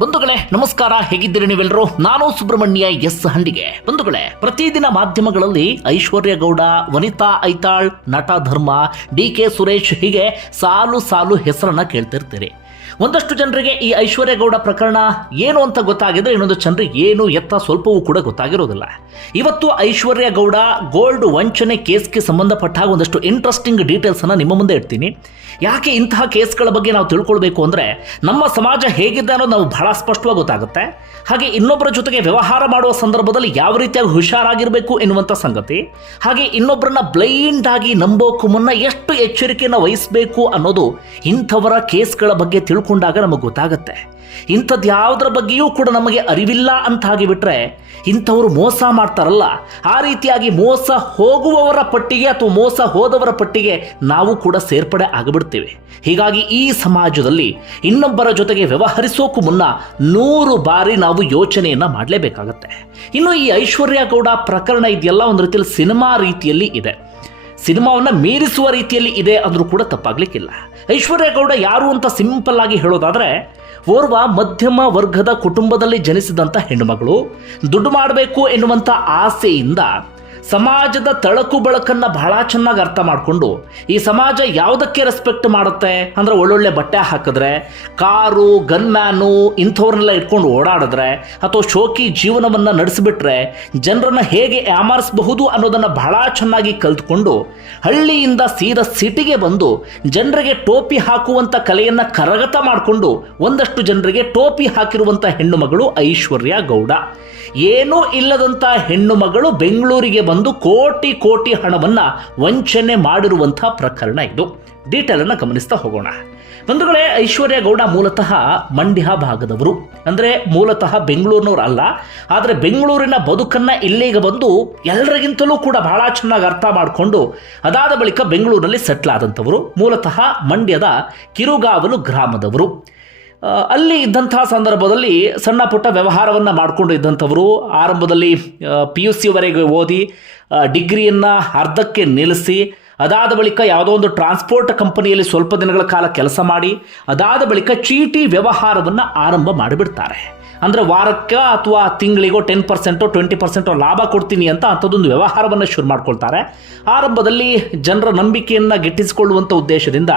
ಬಂಧುಗಳೇ, ನಮಸ್ಕಾರ. ಹೇಗಿದ್ದೀರಿ ನೀವೆಲ್ಲರೂ ನಾನು ಸುಬ್ರಹ್ಮಣ್ಯ ಎಸ್ ಹಂಡಿಗೆ. ಬಂಧುಗಳೇ, ಪ್ರತಿದಿನ ಮಾಧ್ಯಮಗಳಲ್ಲಿ ಐಶ್ವರ್ಯ ಗೌಡ, ವನಿತಾ ಐತಾಳ್, ನಟ ಧರ್ಮ, ಡಿ ಕೆ ಸುರೇಶ್ ಹೀಗೆ ಸಾಲು ಸಾಲು ಹೆಸರನ್ನ ಕೇಳ್ತಿರ್ತೀರಿ. ಒಂದಷ್ಟು ಜನರಿಗೆ ಈ ಐಶ್ವರ್ಯ ಗೌಡ ಪ್ರಕರಣ ಏನು ಅಂತ ಗೊತ್ತಾಗಿದ್ರೆ ಇನ್ನೊಂದು ಜನರಿಗೆ ಏನು ಎತ್ತ ಸ್ವಲ್ಪವೂ ಕೂಡ ಗೊತ್ತಾಗಿರೋದಿಲ್ಲ. ಇವತ್ತು ಐಶ್ವರ್ಯ ಗೌಡ ಗೋಲ್ಡ್ ವಂಚನೆ ಕೇಸ್ಗೆ ಸಂಬಂಧಪಟ್ಟ ಹಾಗ ಒಂದಷ್ಟು ಇಂಟ್ರೆಸ್ಟಿಂಗ್ ಡೀಟೇಲ್ಸ್ ಅನ್ನ ನಿಮ್ಮ ಮುಂದೆ ಇಡ್ತೀನಿ. ಯಾಕೆ ಇಂತಹ ಕೇಸ್ಗಳ ಬಗ್ಗೆ ನಾವು ತಿಳ್ಕೊಳ್ಬೇಕು ಅಂದರೆ ನಮ್ಮ ಸಮಾಜ ಹೇಗಿದೆ ಅನ್ನೋದು ನಾವು ಬಹಳ ಸ್ಪಷ್ಟವಾಗಿ ಗೊತ್ತಾಗುತ್ತೆ. ಹಾಗೆ ಇನ್ನೊಬ್ಬರ ಜೊತೆಗೆ ವ್ಯವಹಾರ ಮಾಡುವ ಸಂದರ್ಭದಲ್ಲಿ ಯಾವ ರೀತಿಯಾಗಿ ಹುಷಾರಾಗಿರಬೇಕು ಎನ್ನುವಂಥ ಸಂಗತಿ. ಹಾಗೆ ಇನ್ನೊಬ್ಬರನ್ನ ಬ್ಲೈಂಡ್ ಆಗಿ ನಂಬೋಕು ಮುನ್ನ ಎಷ್ಟು ಎಚ್ಚರಿಕೆಯನ್ನು ವಹಿಸಬೇಕು ಅನ್ನೋದು ಇಂಥವರ ಕೇಸ್ಗಳ ಬಗ್ಗೆ ತಿಳ್ಕೊಂಡಾಗ ನಮಗೆ ಗೊತ್ತಾಗುತ್ತೆ. ಇಂಥದ್ದು ಯಾವುದರ ಬಗ್ಗೆಯೂ ಕೂಡ ನಮಗೆ ಅರಿವಿಲ್ಲ ಅಂತ ಹಾಗೆ ಬಿಟ್ರೆ ಇಂಥವರು ಮೋಸ ಮಾಡ್ತಾರಲ್ಲ, ಆ ರೀತಿಯಾಗಿ ಮೋಸ ಹೋಗುವವರ ಪಟ್ಟಿಗೆ ಅಥವಾ ಮೋಸ ಹೋದವರ ಪಟ್ಟಿಗೆ ನಾವು ಕೂಡ ಸೇರ್ಪಡೆ ಆಗಿಬಿಡ್ತೇವೆ. ಹೀಗಾಗಿ ಈ ಸಮಾಜದಲ್ಲಿ ಇನ್ನೊಬ್ಬರ ಜೊತೆಗೆ ವ್ಯವಹರಿಸೋಕು ಮುನ್ನ ನೂರು ಬಾರಿ ನಾವು ಯೋಚನೆಯನ್ನ ಮಾಡಲೇಬೇಕಾಗತ್ತೆ. ಇನ್ನು ಈ ಐಶ್ವರ್ಯ ಗೌಡ ಪ್ರಕರಣ ಇದೆಯಲ್ಲ, ಒಂದು ರೀತಿಯಲ್ಲಿ ಸಿನಿಮಾ ರೀತಿಯಲ್ಲಿ ಇದೆ. ಸಿನಿಮಾವನ್ನ ಮೀರಿಸುವ ರೀತಿಯಲ್ಲಿ ಇದೆ ಅಂದರೂ ಕೂಡ ತಪ್ಪಾಗ್ಲಿಕ್ಕಿಲ್ಲ. ಐಶ್ವರ್ಯ ಗೌಡ ಯಾರು ಅಂತ ಸಿಂಪಲ್ ಆಗಿ ಹೇಳೋದಾದರೆ, ಓರ್ವ ಮಧ್ಯಮ ವರ್ಗದ ಕುಟುಂಬದಲ್ಲಿ ಜನಿಸಿದಂಥ ಹೆಣ್ಣುಮಗಳು, ದುಡ್ಡು ಮಾಡಬೇಕು ಎನ್ನುವಂಥ ಆಸೆಯಿಂದ ಸಮಾಜದ ತಳಕು ಬಳಕನ್ನ ಬಹಳ ಚೆನ್ನಾಗಿ ಅರ್ಥ ಮಾಡಿಕೊಂಡು ಈ ಸಮಾಜ ಯಾವುದಕ್ಕೆ ರೆಸ್ಪೆಕ್ಟ್ ಮಾಡುತ್ತೆ? ಅಂದ್ರೆ ಒಳ್ಳೊಳ್ಳೆ ಬಟ್ಟೆ ಹಾಕಿದ್ರೆ, ಕಾರು ಗನ್ ಮ್ಯಾನು ಇಂಥವ್ರನ್ನೆಲ್ಲ ಇಟ್ಕೊಂಡು ಓಡಾಡಿದ್ರೆ, ಅಥವಾ ಶೋಕಿ ಜೀವನವನ್ನು ನಡೆಸಿಬಿಟ್ರೆ ಜನರನ್ನು ಹೇಗೆ ಯಾಮಾರಿಸಬಹುದು ಅನ್ನೋದನ್ನು ಬಹಳ ಚೆನ್ನಾಗಿ ಕಲ್ತ್ಕೊಂಡು ಹಳ್ಳಿಯಿಂದ ಸೀದಾ ಸಿಟಿಗೆ ಬಂದು ಜನರಿಗೆ ಟೋಪಿ ಹಾಕುವಂಥ ಕಲೆಯನ್ನು ಕರಗತ ಮಾಡಿಕೊಂಡು ಒಂದಷ್ಟು ಜನರಿಗೆ ಟೋಪಿ ಹಾಕಿರುವಂಥ ಹೆಣ್ಣು ಮಗಳು ಐಶ್ವರ್ಯ ಗೌಡ. ಏನೂ ಇಲ್ಲದಂಥ ಹೆಣ್ಣು ಮಗಳು ಬೆಂಗಳೂರಿಗೆ ಬಂದು ಕೋಟಿ ಕೋಟಿ ಹಣವನ್ನ ವಂಚನೆ ಮಾಡಿರುವಂಥ ಪ್ರಕರಣ ಇದು. ಡೀಟೇಲ್ ಅನ್ನ ಗಮನಿಸ್ತಾ ಹೋಗೋಣ. ಬಂಧುಗಳೇ ಐಶ್ವರ್ಯ ಗೌಡ ಮೂಲತಃ ಮಂಡ್ಯ ಭಾಗದವರು. ಅಂದ್ರೆ ಮೂಲತಃ ಬೆಂಗಳೂರಿನವ್ರು ಅಲ್ಲ. ಆದರೆ ಬೆಂಗಳೂರಿನ ಬದುಕನ್ನ ಇಲ್ಲಿಗೆ ಬಂದು ಎಲ್ಲರಿಗಿಂತಲೂ ಕೂಡ ಬಹಳ ಚೆನ್ನಾಗಿ ಅರ್ಥ ಮಾಡಿಕೊಂಡು ಅದಾದ ಬಳಿಕ ಬೆಂಗಳೂರಿನಲ್ಲಿ ಸೆಟ್ಲ್ ಆದಂಥವರು. ಮೂಲತಃ ಮಂಡ್ಯದ ಕಿರುಗಾವಲು ಗ್ರಾಮದವರು. ಅಲ್ಲಿ ಇದ್ದಂತಹ ಸಂದರ್ಭದಲ್ಲಿ ಸಣ್ಣ ಪುಟ್ಟ ವ್ಯವಹಾರವನ್ನು ಮಾಡಿಕೊಂಡು ಇದ್ದಂಥವರು, ಆರಂಭದಲ್ಲಿ ಪಿ ಯು ಸಿವರೆಗೆ ಓದಿ ಡಿಗ್ರಿಯನ್ನು ಅರ್ಧಕ್ಕೆ ನಿಲ್ಲಿಸಿ, ಅದಾದ ಬಳಿಕ ಯಾವುದೋ ಒಂದು ಟ್ರಾನ್ಸ್ಪೋರ್ಟ್ ಕಂಪನಿಯಲ್ಲಿ ಸ್ವಲ್ಪ ದಿನಗಳ ಕಾಲ ಕೆಲಸ ಮಾಡಿ, ಅದಾದ ಬಳಿಕ ಚೀಟಿ ವ್ಯವಹಾರವನ್ನು ಆರಂಭ ಮಾಡಿಬಿಡ್ತಾರೆ. ಅಂದರೆ ವಾರಕ್ಕೆ ಅಥವಾ ತಿಂಗಳಿಗೋ ಟೆನ್ ಪರ್ಸೆಂಟೋ ಟ್ವೆಂಟಿ ಪರ್ಸೆಂಟೋ ಲಾಭ ಕೊಡ್ತೀನಿ ಅಂತ ಅಂಥದ್ದೊಂದು ವ್ಯವಹಾರವನ್ನು ಶುರು ಮಾಡ್ಕೊಳ್ತಾರೆ. ಆರಂಭದಲ್ಲಿ ಜನರ ನಂಬಿಕೆಯನ್ನು ಗಿಟ್ಟಿಸಿಕೊಳ್ಳುವಂಥ ಉದ್ದೇಶದಿಂದ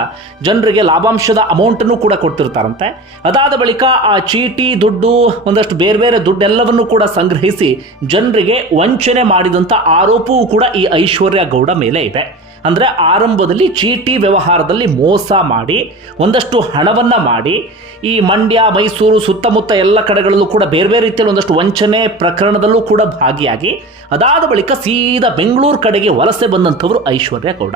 ಜನರಿಗೆ ಲಾಭಾಂಶದ ಅಮೌಂಟನ್ನು ಕೂಡ ಕೊಡ್ತಿರ್ತಾರಂತೆ. ಅದಾದ ಬಳಿಕ ಆ ಚೀಟಿ, ದುಡ್ಡು, ಒಂದಷ್ಟು ಬೇರೆ ಬೇರೆ ದುಡ್ಡೆಲ್ಲವನ್ನು ಕೂಡ ಸಂಗ್ರಹಿಸಿ ಜನರಿಗೆ ವಂಚನೆ ಮಾಡಿದಂಥ ಆರೋಪವೂ ಕೂಡ ಈ ಐಶ್ವರ್ಯ ಗೌಡ ಮೇಲೆ ಇದೆ. ಅಂದರೆ ಆರಂಭದಲ್ಲಿ ಚೀಟಿ ವ್ಯವಹಾರದಲ್ಲಿ ಮೋಸ ಮಾಡಿ, ಒಂದಷ್ಟು ಹಣವನ್ನು ಮಾಡಿ, ಈ ಮಂಡ್ಯ, ಮೈಸೂರು ಸುತ್ತಮುತ್ತ ಎಲ್ಲ ಕಡೆಗಳಲ್ಲೂ ಕೂಡ ಬೇರೆ ಬೇರೆ ರೀತಿಯಲ್ಲಿ ಒಂದಷ್ಟು ವಂಚನೆ ಪ್ರಕರಣದಲ್ಲೂ ಕೂಡ ಭಾಗಿಯಾಗಿ, ಅದಾದ ಬಳಿಕ ಸೀದಾ ಬೆಂಗಳೂರು ಕಡೆಗೆ ವಲಸೆ ಬಂದಂಥವರು ಐಶ್ವರ್ಯ ಗೌಡ.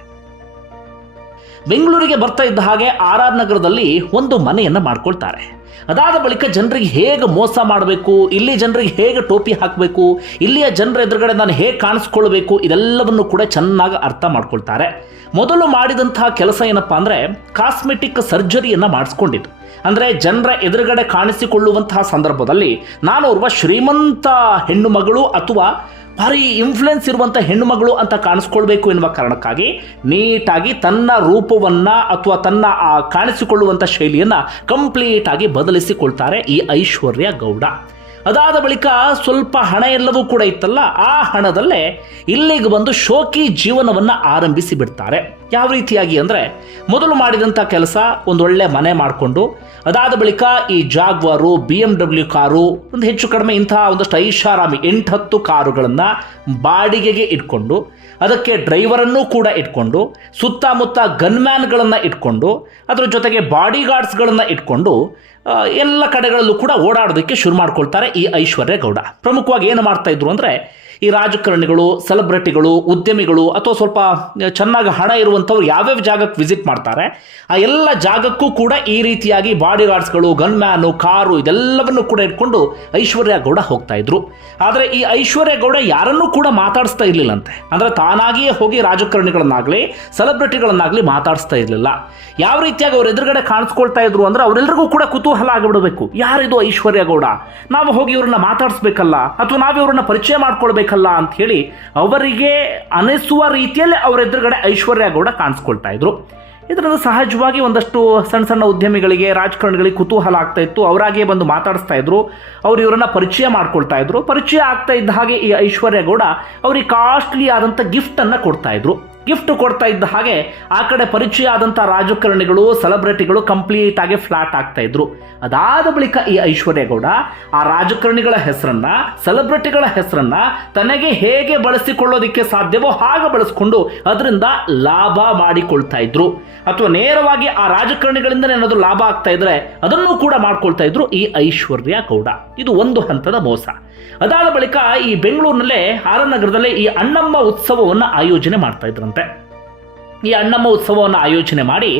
ಬೆಂಗಳೂರಿಗೆ ಬರ್ತಾ ಇದ್ದ ಹಾಗೆ ಆರ್ ಆರ್ ನಗರದಲ್ಲಿ ಒಂದು ಮನೆಯನ್ನು ಮಾಡ್ಕೊಳ್ತಾರೆ. ಅದಾದ ಬಳಿಕ ಜನರಿಗೆ ಹೇಗೆ ಮೋಸ ಮಾಡಬೇಕು, ಇಲ್ಲಿ ಜನರಿಗೆ ಹೇಗೆ ಟೋಪಿ ಹಾಕಬೇಕು, ಇಲ್ಲಿಯ ಜನರ ಎದುರುಗಡೆ ನಾನು ಹೇಗೆ ಕಾಣಿಸ್ಕೊಳ್ಬೇಕು, ಇದೆಲ್ಲವನ್ನು ಕೂಡ ಚೆನ್ನಾಗಿ ಅರ್ಥ ಮಾಡ್ಕೊಳ್ತಾರೆ. ಮೊದಲು ಮಾಡಿದಂತಹ ಕೆಲಸ ಏನಪ್ಪಾ ಅಂದರೆ ಕಾಸ್ಮೆಟಿಕ್ ಸರ್ಜರಿಯನ್ನು ಮಾಡಿಸ್ಕೊಂಡಿದ್ದು. ಅಂದರೆ ಜನರ ಎದುರುಗಡೆ ಕಾಣಿಸಿಕೊಳ್ಳುವಂತಹ ಸಂದರ್ಭದಲ್ಲಿ ನಾನು ಓರ್ವ ಶ್ರೀಮಂತ ಹೆಣ್ಣು ಮಗಳು ಅಥವಾ ಭಾರಿ ಇನ್ಫ್ಲುಯೆನ್ಸ್ ಇರುವಂಥ ಹೆಣ್ಣುಮಗಳು ಅಂತ ಕಾಣಿಸ್ಕೊಳ್ಬೇಕು ಎನ್ನುವ ಕಾರಣಕ್ಕಾಗಿ ನೀಟಾಗಿ ತನ್ನ ರೂಪವನ್ನ ಅಥವಾ ತನ್ನ, ಆ ಕಾಣಿಸಿಕೊಳ್ಳುವಂಥ ಶೈಲಿಯನ್ನ ಕಂಪ್ಲೀಟ್ ಆಗಿ ಬದಲಿಸಿಕೊಳ್ತಾರೆ ಈ ಐಶ್ವರ್ಯ ಗೌಡ. ಅದಾದ ಬಳಿಕ ಸ್ವಲ್ಪ ಹಣ ಎಲ್ಲವೂ ಕೂಡ ಇತ್ತಲ್ಲ, ಆ ಹಣದಲ್ಲೇ ಇಲ್ಲಿಗೆ ಬಂದು ಶೋಕಿ ಜೀವನವನ್ನ ಆರಂಭಿಸಿ ಬಿಡ್ತಾರೆ. ಯಾವ ರೀತಿಯಾಗಿ ಅಂದರೆ ಮೊದಲು ಮಾಡಿದಂಥ ಕೆಲಸ ಒಂದೊಳ್ಳೆ ಮನೆ ಮಾಡಿಕೊಂಡು, ಅದಾದ ಬಳಿಕ ಈ Jaguar B M W car, ಒಂದು ಹೆಚ್ಚು ಕಡಿಮೆ ಇಂತಹ ಒಂದಷ್ಟು ಐಷಾರಾಮಿ ಎಂಟತ್ತು ಕಾರುಗಳನ್ನು ಬಾಡಿಗೆಗೆ ಇಟ್ಕೊಂಡು, ಅದಕ್ಕೆ ಡ್ರೈವರನ್ನು ಕೂಡ ಇಟ್ಕೊಂಡು, ಸುತ್ತಮುತ್ತ ಗನ್ಮ್ಯಾನ್ಗಳನ್ನು ಇಟ್ಕೊಂಡು, ಅದರ ಜೊತೆಗೆ ಬಾಡಿ ಗಾರ್ಡ್ಸ್ಗಳನ್ನು ಇಟ್ಕೊಂಡು ಎಲ್ಲ ಕಡೆಗಳಲ್ಲೂ ಕೂಡ ಓಡಾಡೋದಕ್ಕೆ ಶುರು ಮಾಡ್ಕೊಳ್ತಾರೆ ಈ ಐಶ್ವರ್ಯ ಗೌಡ ಪ್ರಮುಖವಾಗಿ ಏನು ಮಾಡ್ತಾಯಿದ್ರು ಅಂದರೆ ಈ ರಾಜಕಾರಣಿಗಳು ಸೆಲೆಬ್ರಿಟಿಗಳು ಉದ್ಯಮಿಗಳು ಅಥವಾ ಸ್ವಲ್ಪ ಚೆನ್ನಾಗಿ ಹಣ ಇರುವಂಥವ್ರು ಯಾವ್ಯಾವ ಜಾಗಕ್ಕೆ ವಿಸಿಟ್ ಮಾಡ್ತಾರೆ, ಆ ಎಲ್ಲ ಜಾಗಕ್ಕೂ ಕೂಡ ಈ ರೀತಿಯಾಗಿ ಬಾಡಿ ಗಾರ್ಡ್ಸ್ಗಳು ಗನ್ ಮ್ಯಾನು ಕಾರು ಇದೆಲ್ಲವನ್ನು ಕೂಡ ಇಟ್ಕೊಂಡು ಐಶ್ವರ್ಯ ಗೌಡ ಹೋಗ್ತಾ ಇದ್ರು. ಆದರೆ ಈ ಐಶ್ವರ್ಯ ಗೌಡ ಯಾರನ್ನೂ ಕೂಡ ಮಾತಾಡಿಸ್ತಾ ಇರಲಿಲ್ಲಂತೆ. ಅಂದ್ರೆ ತಾನಾಗಿಯೇ ಹೋಗಿ ರಾಜಕಾರಣಿಗಳನ್ನಾಗಲಿ ಸೆಲೆಬ್ರಿಟಿಗಳನ್ನಾಗಲಿ ಮಾತಾಡಿಸ್ತಾ ಇರಲಿಲ್ಲ. ಯಾವ ರೀತಿಯಾಗಿ ಅವ್ರ ಎದುರುಗಡೆ ಕಾಣಿಸ್ಕೊಳ್ತಾ ಇದ್ರು ಅಂದ್ರೆ ಅವರೆಲ್ಲರಿಗೂ ಕೂಡ ಕುತೂಹಲ ಆಗಿಬಿಡಬೇಕು. ಯಾರಿದು ಐಶ್ವರ್ಯ ಗೌಡ? ನಾವು ಹೋಗಿ ಇವ್ರನ್ನ ಮಾತಾಡಿಸ್ಬೇಕಲ್ಲ, ಅಥವಾ ನಾವು ಇವ್ರನ್ನ ಪರಿಚಯ ಮಾಡ್ಕೊಳ್ಬೇಕಲ್ಲ ಅಂತ ಹೇಳಿ ಅವರಿಗೆ ಅನಿಸುವ ರೀತಿಯಲ್ಲಿ ಅವರ ಎದುರುಗಡೆ ಐಶ್ವರ್ಯ ಗೌಡ ಕಾಣಿಸ್ಕೊಳ್ತಾ ಇದ್ರು. ಇದರಿಂದ ಸಹಜವಾಗಿ ಒಂದಷ್ಟು ಸಣ್ಣ ಸಣ್ಣ ಉದ್ಯಮಿಗಳಿಗೆ, ರಾಜಕಾರಣಿಗಳಿಗೆ ಕುತೂಹಲ ಆಗ್ತಾ ಇತ್ತು. ಅವರಾಗೇ ಬಂದು ಮಾತಾಡಿಸ್ತಾ ಇದ್ರು. ಅವರು ಇವರನ್ನ ಪರಿಚಯ ಮಾಡ್ಕೊಳ್ತಾ ಇದ್ರು. ಪರಿಚಯ ಆಗ್ತಾ ಇದ್ದ ಹಾಗೆ ಈ ಐಶ್ವರ್ಯ ಗೌಡ ಅವ್ರಿಗೆ ಕಾಸ್ಟ್ಲಿ ಆದಂಥ ಗಿಫ್ಟನ್ನು ಕೊಡ್ತಾ ಇದ್ರು. ಗಿಫ್ಟ್ ಕೊಡ್ತಾ ಇದ್ದ ಹಾಗೆ ಆ ಕಡೆ ಪರಿಚಯ ಆದಂಥ ರಾಜಕಾರಣಿಗಳು ಸೆಲೆಬ್ರಿಟಿಗಳು ಕಂಪ್ಲೀಟ್ ಆಗಿ ಫ್ಲಾಟ್ ಆಗ್ತಾ ಇದ್ರು. ಅದಾದ ಬಳಿಕ ಈ ಐಶ್ವರ್ಯ ಗೌಡ ಆ ರಾಜಕಾರಣಿಗಳ ಹೆಸರನ್ನ ಸೆಲೆಬ್ರಿಟಿಗಳ ಹೆಸರನ್ನ ತನಗೆ ಹೇಗೆ ಬಳಸಿಕೊಳ್ಳೋದಕ್ಕೆ ಸಾಧ್ಯವೋ ಹಾಗೆ ಬಳಸಿಕೊಂಡು ಅದರಿಂದ ಲಾಭ ಮಾಡಿಕೊಳ್ತಾ ಇದ್ರು. ಅಥವಾ ನೇರವಾಗಿ ಆ ರಾಜಕಾರಣಿಗಳಿಂದ ಏನಾದರೂ ಲಾಭ ಆಗ್ತಾ ಇದ್ರೆ ಅದನ್ನು ಕೂಡ ಮಾಡ್ಕೊಳ್ತಾ ಇದ್ರು ಈ ಐಶ್ವರ್ಯ ಗೌಡ ಇದು ಒಂದು ಹಂತದ ಮೋಸ. ಅದಾದ ಬಳಿಕ ಈ ಬೆಂಗಳೂರಿನಲ್ಲೇ ಆರನಗರದಲ್ಲೇ ಈ ಅಣ್ಣಮ್ಮ ಉತ್ಸವವನ್ನು ಆಯೋಜನೆ ಮಾಡ್ತಾ ಇದ್ರಂತೆ ಈ ಅಣ್ಣಮ್ಮ ಉತ್ಸವವನ್ನು ಆಯೋಜನೆ ಮಾಡಿ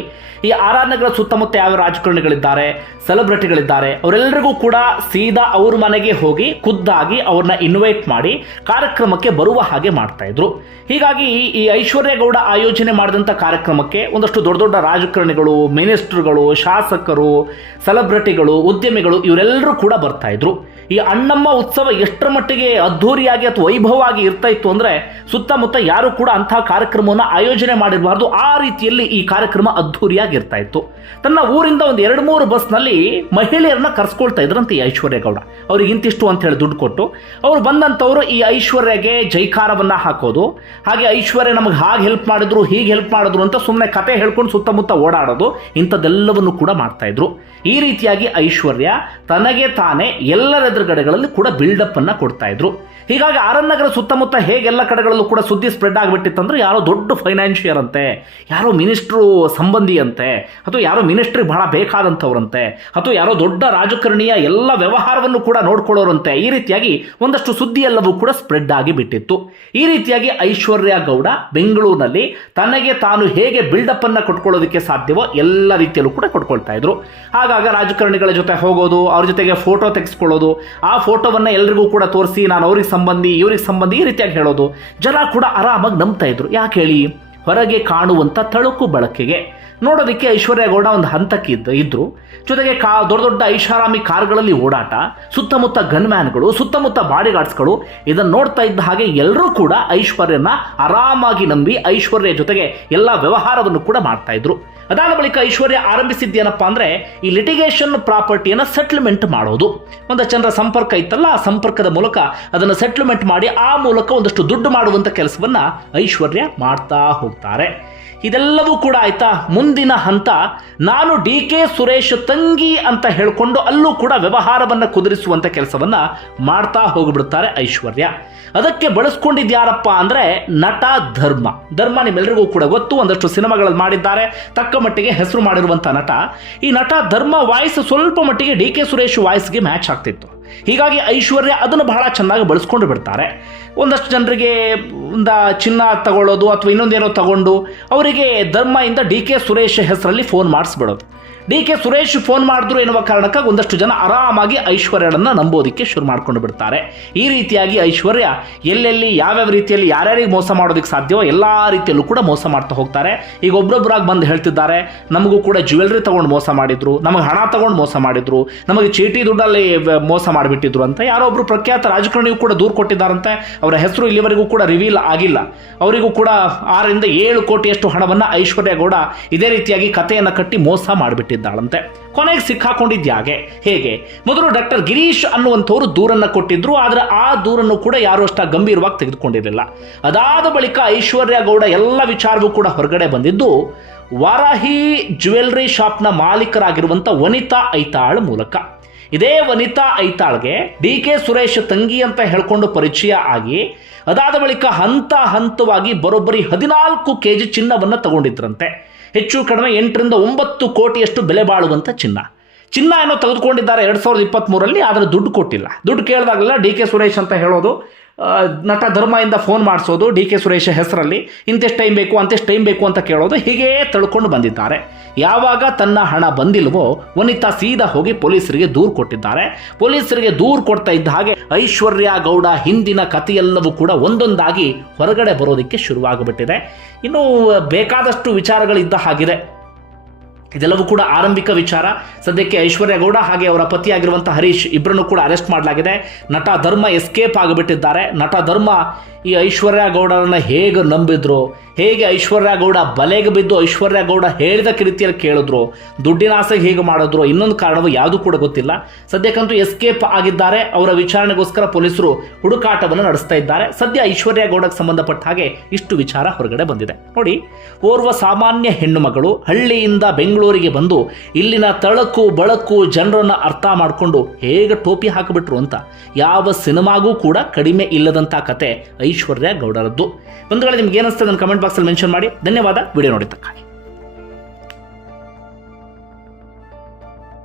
ಈ ಆರ್ ನಗರ ಸುತ್ತಮುತ್ತ ಯಾವ ರಾಜಕಾರಣಿಗಳಿದ್ದಾರೆ ಸೆಲೆಬ್ರಿಟಿಗಳಿದ್ದಾರೆ ಅವರೆಲ್ಲರಿಗೂ ಕೂಡ ಸೀದಾ ಅವ್ರ ಮನೆಗೆ ಹೋಗಿ ಖುದ್ದಾಗಿ ಅವ್ರನ್ನ ಇನ್ವೈಟ್ ಮಾಡಿ ಕಾರ್ಯಕ್ರಮಕ್ಕೆ ಬರುವ ಹಾಗೆ ಮಾಡ್ತಾ ಇದ್ರು. ಹೀಗಾಗಿ ಈ ಐಶ್ವರ್ಯ ಗೌಡ ಆಯೋಜನೆ ಮಾಡಿದಂಥ ಕಾರ್ಯಕ್ರಮಕ್ಕೆ ಒಂದಷ್ಟು ದೊಡ್ಡ ದೊಡ್ಡ ರಾಜಕಾರಣಿಗಳು ಮಿನಿಸ್ಟರ್ಗಳು ಶಾಸಕರು ಸೆಲೆಬ್ರಿಟಿಗಳು ಉದ್ಯಮಿಗಳು ಇವರೆಲ್ಲರೂ ಕೂಡ ಬರ್ತಾ ಇದ್ರು. ಈ ಅಣ್ಣಮ್ಮ ಉತ್ಸವ ಎಷ್ಟರ ಮಟ್ಟಿಗೆ ಅದ್ಧೂರಿಯಾಗಿ ಅಥವಾ ವೈಭವವಾಗಿ ಇರ್ತಾ ಇತ್ತು ಅಂದ್ರೆ ಸುತ್ತಮುತ್ತ ಯಾರು ಕೂಡ ಅಂತಹ ಕಾರ್ಯಕ್ರಮವನ್ನು ಆಯೋಜನೆ ಮಾಡಿರಬಾರ್ದು ಆ ರೀತಿಯಲ್ಲಿ ಈ ಕಾರ್ಯಕ್ರಮ ಅದ್ಧೂರಿಯಾಗಿ ಇರ್ತಾ ಇತ್ತು ತನ್ನ ಊರಿಂದ ಒಂದು ಎರಡು ಮೂರು ಬಸ್ನಲ್ಲಿ ಮಹಿಳೆಯರನ್ನ ಕರ್ಸ್ಕೊಳ್ತಾ ಇದ್ರಂತೆ ಈ ಐಶ್ವರ್ಯ ಗೌಡ. ಅವ್ರಿಗೆ ಇಂತಿಷ್ಟು ಅಂತ ಹೇಳಿ ದುಡ್ಡು ಕೊಟ್ಟು. ಅವ್ರು ಬಂದಂಥವ್ರು ಈ ಐಶ್ವರ್ಯಗೆ ಜೈಕಾರವನ್ನ ಹಾಕೋದು. ಹಾಗೆ ಐಶ್ವರ್ಯ ನಮಗೆ ಹಾಗೆ ಹೆಲ್ಪ್ ಮಾಡಿದ್ರು, ಹೀಗೆ ಹೆಲ್ಪ್ ಮಾಡಿದ್ರು ಅಂತ ಸುಮ್ಮನೆ ಕತೆ ಹೇಳ್ಕೊಂಡು ಸುತ್ತಮುತ್ತ ಓಡಾಡೋದು. ಇಂಥದ್ದೆಲ್ಲವನ್ನು ಕೂಡ ಮಾಡ್ತಾ ಇದ್ರು ಈ ರೀತಿಯಾಗಿ ಐಶ್ವರ್ಯ ತನಗೆ ತಾನೇ ಎಲ್ಲರ ಎದುರುಗಡೆಗಳಲ್ಲಿ ಕೂಡ ಬಿಲ್ಡಪ್ ಅನ್ನ ಕೊಡ್ತಾ ಇದ್ರು ಹೀಗಾಗಿ ಆರನ್ ನಗರ ಸುತ್ತಮುತ್ತ ಹೇಗೆಲ್ಲ ಕಡೆಗಳಲ್ಲೂ ಕೂಡ ಸುದ್ದಿ ಸ್ಪ್ರೆಡ್ ಆಗಿಬಿಟ್ಟಿತ್ತಂದ್ರೆ ಯಾರೋ ದೊಡ್ಡ ಫೈನಾನ್ಷಿಯರ್ ಅಂತೆ. ಯಾರೋ ಮಿನಿಸ್ಟ್ರು ಸಂಬಂಧಿ ಅಂತೆ, ಅಥವಾ ಯಾರೋ ಮಿನಿಸ್ಟ್ರಿಗೆ ಬಹಳ ಬೇಕಾದಂಥವ್ರಂತೆ, ಅಥವಾ ಯಾರೋ ದೊಡ್ಡ ರಾಜಕಾರಣಿಯ ಎಲ್ಲ ವ್ಯವಹಾರವನ್ನು ಕೂಡ ನೋಡ್ಕೊಳ್ಳೋರಂತೆ, ಈ ರೀತಿಯಾಗಿ ಒಂದಷ್ಟು ಸುದ್ದಿ ಎಲ್ಲವೂ ಕೂಡ ಸ್ಪ್ರೆಡ್ ಆಗಿ ಬಿಟ್ಟಿತ್ತು. ಈ ರೀತಿಯಾಗಿ ಐಶ್ವರ್ಯ ಗೌಡ ಬೆಂಗಳೂರಿನಲ್ಲಿ ತನಗೆ ತಾನು ಹೇಗೆ ಬಿಲ್ಡಪ್ ಅನ್ನು ಕೊಟ್ಕೊಳ್ಳೋದಕ್ಕೆ ಸಾಧ್ಯವೋ ಎಲ್ಲ ರೀತಿಯಲ್ಲೂ ಕೂಡ ಕೊಟ್ಕೊಳ್ತಾ ಇದ್ರು. ಆಗಾಗ ರಾಜಕಾರಣಿಗಳ ಜೊತೆ ಹೋಗೋದು, ಅವ್ರ ಜೊತೆಗೆ ಫೋಟೋ ತೆಗೆಸ್ಕೊಳ್ಳೋದು, ಆ ಫೋಟೋವನ್ನ ಎಲ್ರಿಗೂ ಕೂಡ ತೋರಿಸಿ, ನಾನು ಅವ್ರಿಗೆ ಸಂಬಂಧಿ, ಇವ್ರಿಗೆ ಸಂಬಂಧಿ ಈ ರೀತಿಯಾಗಿ ಹೇಳೋದು. ಜನ ಕೂಡ ಆರಾಮಾಗಿ ನಂಬ್ತಾ ಇದ್ರು. ಯಾಕೆ ಹೇಳಿ? ಹೊರಗೆ ಕಾಣುವಂಥ ತಳುಕು ಬಳಕೆಗೆ. ನೋಡೋದಕ್ಕೆ ಐಶ್ವರ್ಯ ಗೌಡ ಒಂದು ಹಂತಕ್ಕೆ ಇದ್ದ ಇದ್ರು. ಜೊತೆಗೆ ಕಾ ದೊಡ್ಡ ದೊಡ್ಡ ಐಷಾರಾಮಿ ಕಾರ್ಗಳಲ್ಲಿ ಓಡಾಟ, ಸುತ್ತಮುತ್ತ ಗನ್ಮ್ಯಾನ್ಗಳು, ಸುತ್ತಮುತ್ತ ಬಾಡಿಗಾರ್ಡ್ಸ್ಗಳು ಇದನ್ನು ನೋಡ್ತಾ ಇದ್ದ ಹಾಗೆ ಎಲ್ಲರೂ ಕೂಡ ಐಶ್ವರ್ಯನ ಆರಾಮಾಗಿ ನಂಬಿ ಐಶ್ವರ್ಯ ಜೊತೆಗೆ ಎಲ್ಲ ವ್ಯವಹಾರವನ್ನು ಕೂಡ ಮಾಡ್ತಾ ಇದ್ರು. ಅದಾದ ಬಳಿಕ ಐಶ್ವರ್ಯ ಆರಂಭಿಸಿದ್ದೇನಪ್ಪ ಅಂದರೆ ಈ ಲಿಟಿಗೇಷನ್ ಪ್ರಾಪರ್ಟಿಯನ್ನು ಸೆಟ್ಲ್ಮೆಂಟ್ ಮಾಡೋದು. ಒಂದು ಜನರ ಸಂಪರ್ಕ ಇತ್ತಲ್ಲ, ಆ ಸಂಪರ್ಕದ ಮೂಲಕ ಅದನ್ನು ಸೆಟ್ಲ್ಮೆಂಟ್ ಮಾಡಿ ಆ ಮೂಲಕ ಒಂದಷ್ಟು ದುಡ್ಡು ಮಾಡುವಂಥ ಕೆಲಸವನ್ನ ಐಶ್ವರ್ಯ ಮಾಡ್ತಾ ಹೋಗ್ತಾರೆ. ಇದೆಲ್ಲವೂ ಕೂಡ ಆಯ್ತಾ? ಮುಂದಿನ ಹಂತ, ನಾನು ಡಿ ಕೆ ಸುರೇಶ್ ತಂಗಿ ಅಂತ ಹೇಳಿಕೊಂಡು ಅಲ್ಲೂ ಕೂಡ ವ್ಯವಹಾರವನ್ನು ಕುದುರಿಸುವಂಥ ಕೆಲಸವನ್ನು ಮಾಡ್ತಾ ಹೋಗಿಬಿಡುತ್ತಾರೆ ಐಶ್ವರ್ಯ. ಅದಕ್ಕೆ ಬಳಸ್ಕೊಂಡಿದ್ಯಾರಪ್ಪ ಅಂದರೆ ನಟ ಧರ್ಮ. ಧರ್ಮ ನಿಮ್ಮೆಲ್ಲರಿಗೂ ಕೂಡ ಗೊತ್ತು, ಒಂದಷ್ಟು ಸಿನಿಮಾಗಳಲ್ಲಿ ಮಾಡಿದ್ದಾರೆ. ತಕ್ಕ ಮಟ್ಟಿಗೆ ಹೆಸರು ಮಾಡಿರುವಂಥ ನಟ. ಈ ನಟ ಧರ್ಮ ವಾಯ್ಸ್ ಸ್ವಲ್ಪ ಮಟ್ಟಿಗೆ ಡಿ ಕೆ ಸುರೇಶ್ ವಾಯ್ಸ್ಗೆ ಮ್ಯಾಚ್ ಆಗ್ತಿತ್ತು. ಹೀಗಾಗಿ ಐಶ್ವರ್ಯ ಅದನ್ನು ಬಹಳ ಚೆನ್ನಾಗಿ ಬಳಸ್ಕೊಂಡು ಬಿಡ್ತಾರೆ. ಒಂದಷ್ಟು ಜನರಿಗೆ ಒಂದು ಚಿನ್ನ ತಗೊಳ್ಳೋದು ಅಥವಾ ಇನ್ನೊಂದೇನೋ ತಗೊಂಡು ಅವರಿಗೆ ಧರ್ಮ ಇಂದ ಡಿ ಕೆ ಸುರೇಶ್ ಹೆಸರಲ್ಲಿ ಫೋನ್ ಮಾಡಿಸ್ಬಿಡೋದು. ಡಿ ಕೆ ಸುರೇಶ್ ಫೋನ್ ಮಾಡಿದ್ರು ಎನ್ನುವ ಕಾರಣಕ್ಕಾಗಿ ಒಂದಷ್ಟು ಜನ ಆರಾಮಾಗಿ ಐಶ್ವರ್ಯಳನ್ನ ನಂಬೋದಕ್ಕೆ ಶುರು ಮಾಡ್ಕೊಂಡು ಬಿಡ್ತಾರೆ. ಈ ರೀತಿಯಾಗಿ ಐಶ್ವರ್ಯ ಎಲ್ಲೆಲ್ಲಿ, ಯಾವ್ಯಾವ ರೀತಿಯಲ್ಲಿ, ಯಾರ್ಯಾರಿಗೆ ಮೋಸ ಮಾಡೋದಕ್ಕೆ ಸಾಧ್ಯವೋ ಎಲ್ಲ ರೀತಿಯಲ್ಲೂ ಕೂಡ ಮೋಸ ಮಾಡ್ತಾ ಹೋಗ್ತಾರೆ. ಈಗ ಒಬ್ಬೊಬ್ಬರಾಗಿ ಬಂದು ಹೇಳ್ತಿದ್ದಾರೆ, ನಮಗೂ ಕೂಡ ಜ್ಯುವೆಲ್ರಿ ತಗೊಂಡು ಮೋಸ ಮಾಡಿದ್ರು, ನಮಗೆ ಹಣ ತಗೊಂಡು ಮೋಸ ಮಾಡಿದ್ರು, ನಮಗೆ ಚೀಟಿ ದುಡ್ಡಲ್ಲಿ ಮೋಸ ಮಾಡಿಬಿಟ್ಟಿದ್ರು ಅಂತ ಯಾರೋ ಒಬ್ರು ಪ್ರಖ್ಯಾತ ರಾಜಕಾರಣಿಗೂ ಕೂಡ ದೂರು ಕೊಟ್ಟಿದ್ದಾರಂತೆ. ಅವರ ಹೆಸರು ಇಲ್ಲಿವರೆಗೂ ಕೂಡ ರಿವೀಲ್ ಆಗಿಲ್ಲ. ಅವರಿಗೂ ಕೂಡ ಆರರಿಂದ ಏಳು ಕೋಟಿಯಷ್ಟು ಹಣವನ್ನು ಐಶ್ವರ್ಯ ಗೌಡ ಇದೇ ರೀತಿಯಾಗಿ ಕಥೆಯನ್ನು ಕಟ್ಟಿ ಮೋಸ ಮಾಡಿಬಿಟ್ಟಿದ್ದಾಳಂತೆ ಕೊನೆಗೆ ಸಿಕ್ಕಾಕೊಂಡಿದ್ಯಾಗೆ ಹೇಗೆ. ಮೊದಲು ಡಾಕ್ಟರ್ ಗಿರೀಶ್ ಅನ್ನುವಂಥವ್ರು ದೂರನ್ನು ಕೊಟ್ಟಿದ್ರು, ಆದರೆ ಆ ದೂರನ್ನು ಕೂಡ ಯಾರು ಅಷ್ಟು ಗಂಭೀರವಾಗಿ ತೆಗೆದುಕೊಂಡಿರಲಿಲ್ಲ. ಅದಾದ ಬಳಿಕ ಐಶ್ವರ್ಯ ಗೌಡ ಎಲ್ಲ ವಿಚಾರವೂ ಕೂಡ ಹೊರಗಡೆ ಬಂದಿದ್ದು, ವಾರಾಹಿ ಜ್ಯುವೆಲ್ರಿ ಶಾಪ್ನ ಮಾಲೀಕರಾಗಿರುವಂಥ ವನಿತಾ ಐತಾಳ್ ಮೂಲಕ. ಇದೇ ವನಿತಾ ಐತಾಳ್ಗೆ ಡಿ ಕೆ ಸುರೇಶ್ ತಂಗಿ ಅಂತ ಹೇಳ್ಕೊಂಡು ಪರಿಚಯ ಆಗಿ, ಅದಾದ ಬಳಿಕ ಹಂತ ಹಂತವಾಗಿ ಬರೋಬ್ಬರಿ ಹದಿನಾಲ್ಕು ಕೆ ಜಿ ಚಿನ್ನವನ್ನು ತಗೊಂಡಿದ್ರಂತೆ. ಹೆಚ್ಚು ಕಡಿಮೆ ಎಂಟರಿಂದ ಒಂಬತ್ತು ಕೋಟಿಯಷ್ಟು ಬೆಲೆ ಬಾಳುವಂಥ ಚಿನ್ನ. ಚಿನ್ನ ಏನೋ ತೆಗೆದುಕೊಂಡಿದ್ದಾರೆ ಎರಡು ಸಾವಿರದ ಇಪ್ಪತ್ತ್ಮೂರಲ್ಲಿ ಆದರೆ ದುಡ್ಡು ಕೊಟ್ಟಿಲ್ಲ. ದುಡ್ಡು ಕೇಳಿದಾಗಲೆಲ್ಲ ಡಿ ಕೆ ಸುರೇಶ್ ಅಂತ ಹೇಳೋದು ನಟ ಧರ್ಮದಿಂದ ಫೋನ್ ಮಾಡಿಸೋದು ಡಿ ಕೆ ಸುರೇಶ್ ಹೆಸರಲ್ಲಿ, ಇಂತೆಷ್ಟು ಟೈಮ್ ಬೇಕು, ಅಂತೆಷ್ಟು ಟೈಮ್ ಬೇಕು ಅಂತ ಕೇಳೋದು ಹೀಗೇ ತಳ್ಕೊಂಡು ಬಂದಿದ್ದಾರೆ. ಯಾವಾಗ ತನ್ನ ಹಣ ಬಂದಿಲ್ವೋ ವನಿತಾ ಸೀದಾ ಹೋಗಿ ಪೊಲೀಸರಿಗೆ ದೂರು ಕೊಟ್ಟಿದ್ದಾರೆ. ಪೊಲೀಸರಿಗೆ ದೂರು ಕೊಡ್ತಾ ಇದ್ದ ಹಾಗೆ ಐಶ್ವರ್ಯ ಗೌಡ ಹಿಂದಿನ ಕಥೆಯೆಲ್ಲವೂ ಕೂಡ ಒಂದೊಂದಾಗಿ ಹೊರಗಡೆ ಬರೋದಕ್ಕೆ ಶುರುವಾಗ್ಬಿಟ್ಟಿದೆ. ಇನ್ನು ಬೇಕಾದಷ್ಟು ವಿಚಾರಗಳಿದ್ದ ಹಾಗಿದೆ. ಇದೆಲ್ಲವೂ ಕೂಡ ಆರಂಭಿಕ ವಿಚಾರ. ಸದ್ಯಕ್ಕೆ ಐಶ್ವರ್ಯ ಗೌಡ ಹಾಗೆ ಅವರ ಪತಿಯಾಗಿರುವಂಥ ಹರೀಶ್ ಇಬ್ಬರನ್ನು ಕೂಡ ಅರೆಸ್ಟ್ ಮಾಡಲಾಗಿದೆ. ನಟ ಧರ್ಮ ಎಸ್ಕೇಪ್ ಆಗಿಬಿಟ್ಟಿದ್ದಾರೆ. ನಟ ಧರ್ಮ ಈ ಐಶ್ವರ್ಯ ಗೌಡರನ್ನ ಹೇಗೆ ನಂಬಿದ್ರು? ಹೇಗೆ ಐಶ್ವರ್ಯ ಗೌಡ ಬಲೆಗೆ ಬಿದ್ದು ಐಶ್ವರ್ಯ ಗೌಡ ಹೇಳಿದ ರೀತಿಯಲ್ಲಿ ಕೇಳಿದ್ರು? ದುಡ್ಡಿನ ಆಸೆಗೆ ಹೇಗೆ ಮಾಡಿದ್ರು? ಇನ್ನೊಂದು ಕಾರಣವು ಯಾವುದು ಕೂಡ ಗೊತ್ತಿಲ್ಲ. ಸದ್ಯಕ್ಕಂತೂ ಎಸ್ಕೇಪ್ ಆಗಿದ್ದಾರೆ. ಅವರ ವಿಚಾರಣೆಗೋಸ್ಕರ ಪೊಲೀಸರು ಹುಡುಕಾಟವನ್ನು ನಡೆಸ್ತಾ ಇದ್ದಾರೆ. ಸದ್ಯ ಐಶ್ವರ್ಯ ಗೌಡಕ್ಕೆ ಸಂಬಂಧಪಟ್ಟ ಹಾಗೆ ಇಷ್ಟು ವಿಚಾರ ಹೊರಗಡೆ ಬಂದಿದೆ. ನೋಡಿ, ಓರ್ವ ಸಾಮಾನ್ಯ ಹೆಣ್ಣು ಮಗಳು ಹಳ್ಳಿಯಿಂದ ಬೆಂಗಳೂರಿಗೆ ಬಂದು ಇಲ್ಲಿನ ತಳಕು ಬಳಕು ಜನರನ್ನು ಅರ್ಥ ಮಾಡಿಕೊಂಡು ಹೇಗೆ ಟೋಪಿ ಹಾಕಿಬಿಟ್ರು ಅಂತ ಯಾವ ಸಿನಿಮಾಗೂ ಕೂಡ ಕಡಿಮೆ ಇಲ್ಲದಂಥ ಕತೆ ಐಶ್ವರ್ಯ ಗೌಡರದ್ದು ವೇಳೆ ನಿಮ್ಗೆ ಏನಿಸ್ತದೆ ನನ್ನ ಕಮೆಂಟ್ ಬಾಕ್ಸಲ್ಲಿ ಮೆನ್ಷನ್ ಮಾಡಿ. ಧನ್ಯವಾದ. ವಿಡಿಯೋ ನೋಡಿದ್ದಕ್ಕಾಗಿ.